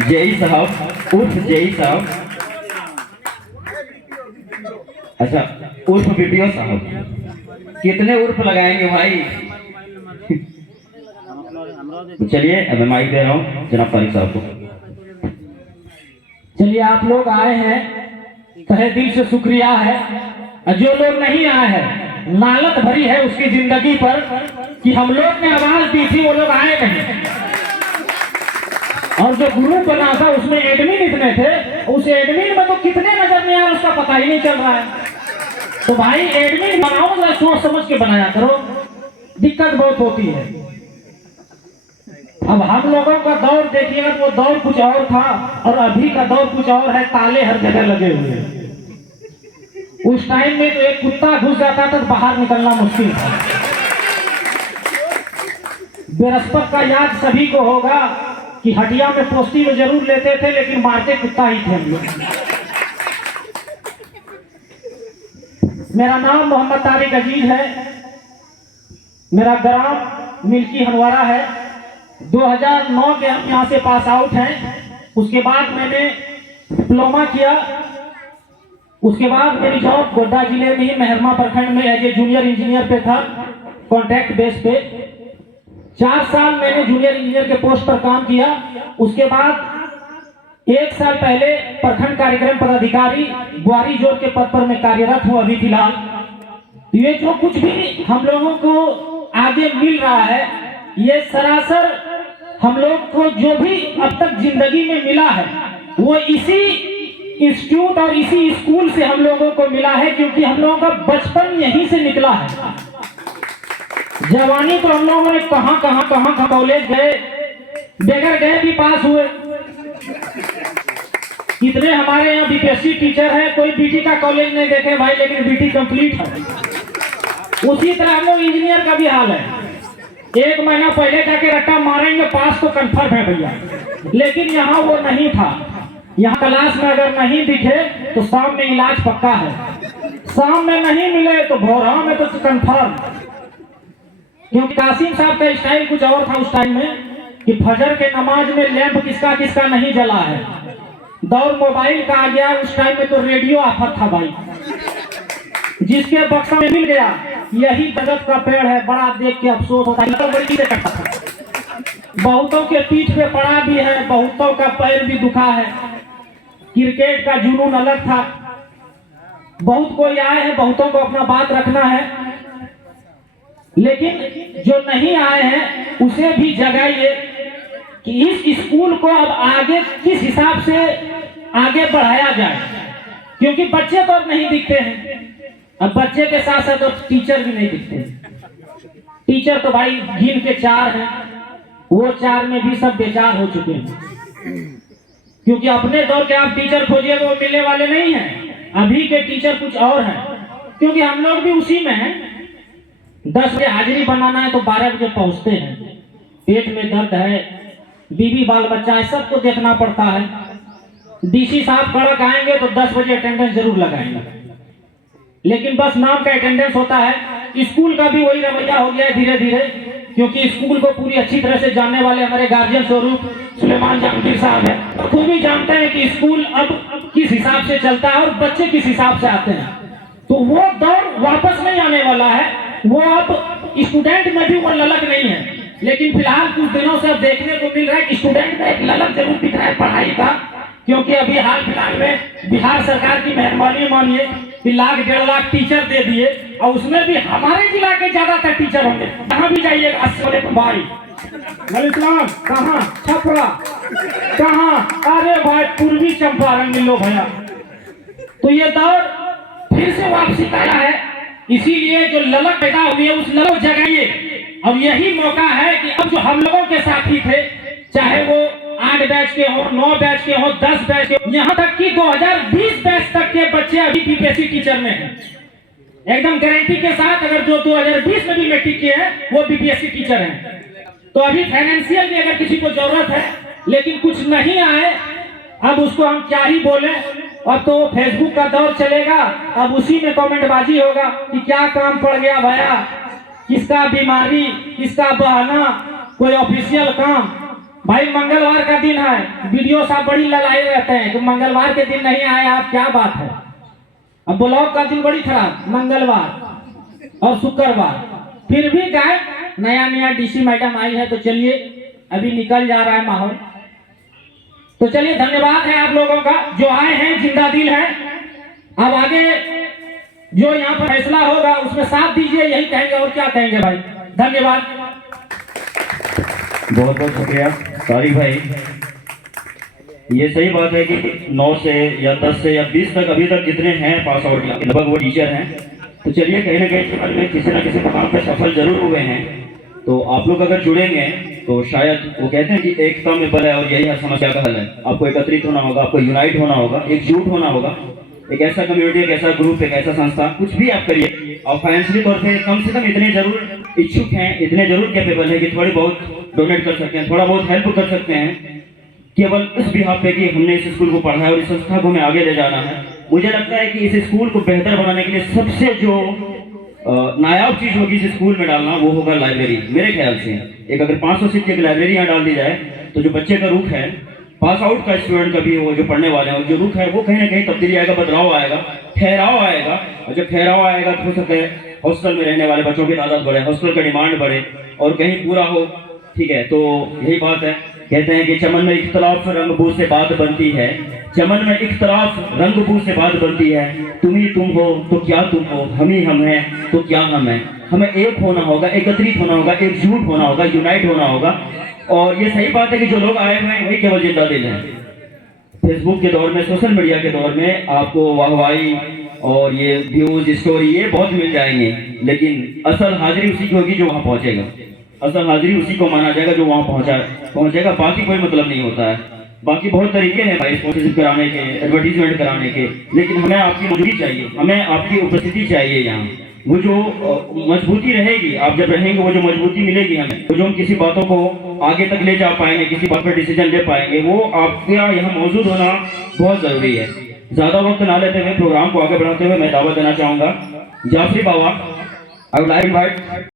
JEE साहब उर्फ JEE साहब, अच्छा उर्फ वीडियो साहब, कितने उर्फ लगाएंगे भाई? चलिए अब मैं माइक दे रहा हूँ जनाब तारिक साहब को। चलिए आप लोग आए हैं, तहे दिल से शुक्रिया है। जो लोग नहीं आए हैं, लालत भरी है उसकी जिंदगी पर कि हम लोग ने आवाज दी थी, वो लोग आए नहीं। और जो ग्रुप बना था उसमें एडमिन इतने थे, उस एडमिन में तो कितने नजर में यार उसका पता ही नहीं चल रहा है। तो भाई एडमिन बनाओ जरा सोच समझ के बनाया करो, दिक्कत बहुत होती है। अब हम लोगों का दौर देखिएगा तो वो दौर कुछ और था और अभी का दौर कुछ और है। ताले हर जगह लगे हुए हैं। उस टाइम में तो एक कुत्ता घुस जाता था तो बाहर निकलना मुश्किल था। बृहस्पति का याद सभी को होगा कि हटिया में पोस्ती में जरूर लेते थे, लेकिन मारते कुत्ता ही थे हम लोग। मेरा नाम मोहम्मद तारिक अजीज है। मेरा ग्राम मिल्की हनवारा है। 2009 के हम यहाँ से पास आउट हैं। उसके बाद मैंने डिप्लोमा किया। उसके बाद मेरी जॉब गोड्डा जिले में ही मेहरमा प्रखंड में एज ए जूनियर इंजीनियर पे था, कॉन्ट्रैक्ट बेस पे। 4 साल मैंने जूनियर इंजीनियर के पोस्ट पर काम किया। उसके बाद 1 साल पहले प्रखंड कार्यक्रम पदाधिकारी ग्वारी जोड़ के पद पर मैं कार्यरत हूँ अभी फिलहाल। ये जो कुछ भी हम लोगों को आगे मिल रहा है, ये सरासर हम लोग को जो भी अब तक जिंदगी में मिला है वो इसी इंस्टीट्यूट और इसी स्कूल से हम लोगों को मिला है, क्योंकि हम लोगों का बचपन यहीं से निकला है। जवानी तो हम लोगों ने कहां कॉलेज गए, बगैर गए भी पास हुए। कितने हमारे यहाँ बीपीएससी टीचर है, कोई बीटी का कॉलेज नहीं देखे भाई, लेकिन बीटी कंप्लीट है। उसी तरह हम लोग इंजीनियर का भी हाल है। 1 महीना पहले जाके रट्टा मारेंगे, पास तो कंफर्म है भैया। लेकिन यहाँ वो नहीं था। यहाँ क्लास में अगर नहीं दिखे तो शाम में इलाज पक्का है, शाम में नहीं मिले तो भोरा में तो कंफर्म। क्योंकि कासिम साहब का स्टाइल कुछ और था उस टाइम में कि फजर के नमाज में लैंप किसका किसका नहीं जला है। दौर मोबाइल का आ गया, उस टाइम में तो रेडियो आफत था भाई। जिसके बक्सा में मिल गया यही जगत का पेड़ है, बड़ा देख के अफसोस होता है। बहुतों के पीठ पे पड़ा भी है, बहुतों का पैर भी दुखा है। क्रिकेट का जुनून अलग था। बहुत कोई आए हैं, बहुतों को अपना बात रखना है, लेकिन जो नहीं आए हैं उसे भी जगाइए कि इस स्कूल को अब आगे किस हिसाब से आगे बढ़ाया जाए। क्योंकि बच्चे तो अब नहीं दिखते हैं, अब बच्चे के साथ साथ तो टीचर भी नहीं दिखते। टीचर तो भाई गिन के 4 हैं, वो 4 में भी सब बेकार हो चुके हैं। क्योंकि अपने दौर के आप टीचर खोजिए वो मिलने वाले नहीं हैं। अभी के टीचर कुछ और हैं, क्योंकि हम लोग भी उसी में हैं। 10 बजे हाजिरी बनाना है तो 12 बजे पहुंचते हैं। पेट में दर्द है, बीवी बाल बच्चा है, सबको देखना पड़ता है। डीसी साहब कड़क आएंगे तो 10 बजे अटेंडेंस जरूर लगाएंगे, लेकिन बस नाम का अटेंडेंस होता है। स्कूल का भी वही रवैया हो गया है धीरे धीरे, क्योंकि स्कूल को पूरी अच्छी तरह से जानने वाले हमारे गार्जियन स्वरूप सुलेमान जहांगीर साहब है। खुद भी जानते हैं कि स्कूल अब किस हिसाब से चलता है और बच्चे किस हिसाब से आते हैं। तो वो दौर वापस नहीं आने वाला है। वो अब स्टूडेंट में भी वो ललक नहीं है, लेकिन फिलहाल कुछ दिनों से अब देखने को मिल रहा है कि स्टूडेंट में एक ललक जरूर दिख रहा है पढ़ाई का। क्योंकि अभी हाल फिलहाल में बिहार सरकार की मेहरबानी मानिए कि 1 लाख 1.5 लाख टीचर दे दिए, और उसमें भी हमारे जिला के ज्यादातर टीचर होंगे। कहाँ भी जाइएगा भाई, कहाँ छपरा, कहाँ, अरे भाई पूर्वी चंपारण मिलो भैया। तो ये दौर फिर से वापसी आया है, इसीलिए जो ललक पैदा हुई है उस ललक जगाइए। और यही मौका है कि अब जो हम लोगों के साथी थे, चाहे वो 8 बैच के हो, 9 बैच के हो, 10 बैच के हो, यहाँ तक कि 2020 बैच तक के बच्चे अभी बीपीएससी टीचर में हैं। एकदम गारंटी के साथ, अगर जो 2020 में भी मैट्रिक किए हैं वो बीपीएससी टीचर हैं। तो अभी फाइनेंशियल में अगर किसी को जरूरत है लेकिन कुछ नहीं आए, अब उसको हम क्या ही बोले। अब तो फेसबुक का दौर चलेगा, अब उसी में कमेंटबाजी होगा कि क्या काम पड़ गया भैया, किसका बीमारी, किसका बहाना, कोई ऑफिशियल काम। भाई मंगलवार का दिन है, वीडियो साहब बड़ी ललाए रहते हैं कि मंगलवार के दिन नहीं आए आप, क्या बात है। अब ब्लॉग का दिन बड़ी खराब, मंगलवार और शुक्रवार, फिर भी गाय नया नया डीसी मैडम आई है, तो चलिए अभी निकल जा रहा है माहौल। तो चलिए धन्यवाद है आप लोगों का जो आए हैं, जिंदा दिल है। अब आगे जो यहाँ पर फैसला होगा उसमें साथ दीजिए, यही कहेंगे और क्या कहेंगे भाई। धन्यवाद। बहुत बहुत शुक्रिया तारिक भाई। ये सही बात है कि 9 से या 10 से या 20 तक अभी तक जितने हैं पास आउट लगभग वो टीचर हैं। तो चलिए कहीं ना कहीं जीवन में किसी ना किसी मुकाम पर सफल जरूर हुए हैं। तो आप लोग अगर जुड़ेंगे तो शायद वो कहते हैं कि एकता में बल है और यही हर समस्या का हल है। आपको एकत्रित होना होगा, आपको यूनाइट होना होगा, एकजुट होना होगा। एक ऐसा कम्युनिटी, एक ऐसा ग्रुप, एक ऐसा संस्था, कुछ भी आप करिए और फाइनेंशियली तौर पे कम से कम इतने जरूर इच्छुक हैं, इतने जरूर कैपेबल है कि थोड़ी बहुत डोनेट कर सकते हैं, थोड़ा बहुत हेल्प कर सकते हैं, केवल इस बिहाफ पे कि हमने इस स्कूल को पढ़ा है और इस संस्था को हमें आगे ले जाना है। मुझे लगता है कि इस स्कूल को बेहतर बनाने के लिए सबसे जो नायाब चीज होगी इस स्कूल में डालना, वो होगा लाइब्रेरी। मेरे ख्याल से एक अगर 500 सीट की एक लाइब्रेरी यहाँ डाल दी जाए तो जो बच्चे का रुख है, पास आउट का स्टूडेंट का भी, वो जो पढ़ने वाले हैं, जो रुख है वो कहीं ना कहीं तब्दीली आएगा, बदलाव आएगा, ठहराव आएगा। और जब ठहराव आएगा तो हो सकता है हॉस्टल में रहने वाले बच्चों की तादाद बढ़े, हॉस्टल का डिमांड बढ़े और कहीं पूरा हो। ठीक है, तो यही बात है। कहते हैं कि चमन में इख्तलाफ रंगबू से बात बनती है, चमन में इख्तलाफ रंगबू से बात बनती है। तुम ही तुम हो तो क्या तुम हो, हम ही हम हैं तो क्या हम हैं। हमें एक होना होगा, एकत्रित होना होगा, एकजुट होना होगा, यूनाइट होना होगा। और ये सही बात है कि जो लोग आए हुए हैं वही केवल जिंदा दिल हैं। फेसबुक के दौर में, सोशल मीडिया के दौर में आपको वाहवाही और ये व्यूज, स्टोरी ये बहुत मिल जाएंगे, लेकिन असल हाजिरी उसी की होगी जो वहाँ पहुंचेगा। असल हाजिरी उसी को माना जाएगा जो वहाँ पहुंचेगा। बाकी कोई मतलब नहीं होता है। बाकी बहुत तरीके हैं भाई स्पॉन्सरशिप कराने के, एडवर्टीजमेंट कराने के, लेकिन हमें आपकी मौजूदगी चाहिए, हमें आपकी उपस्थिति चाहिए यहाँ। वो जो मजबूती रहेगी, आप जब रहेंगे वो जो मजबूती मिलेगी हमें, वो जो हम किसी बातों को आगे तक ले जा पाएंगे, किसी बात पर डिसीजन ले पाएंगे, वो आपके यहाँ मौजूद होना बहुत जरूरी है। ज्यादा वक्त ना लेते हुए प्रोग्राम को आगे बढ़ाते हुए मैं दावत देना चाहूंगा Jafri Baba. I would like invite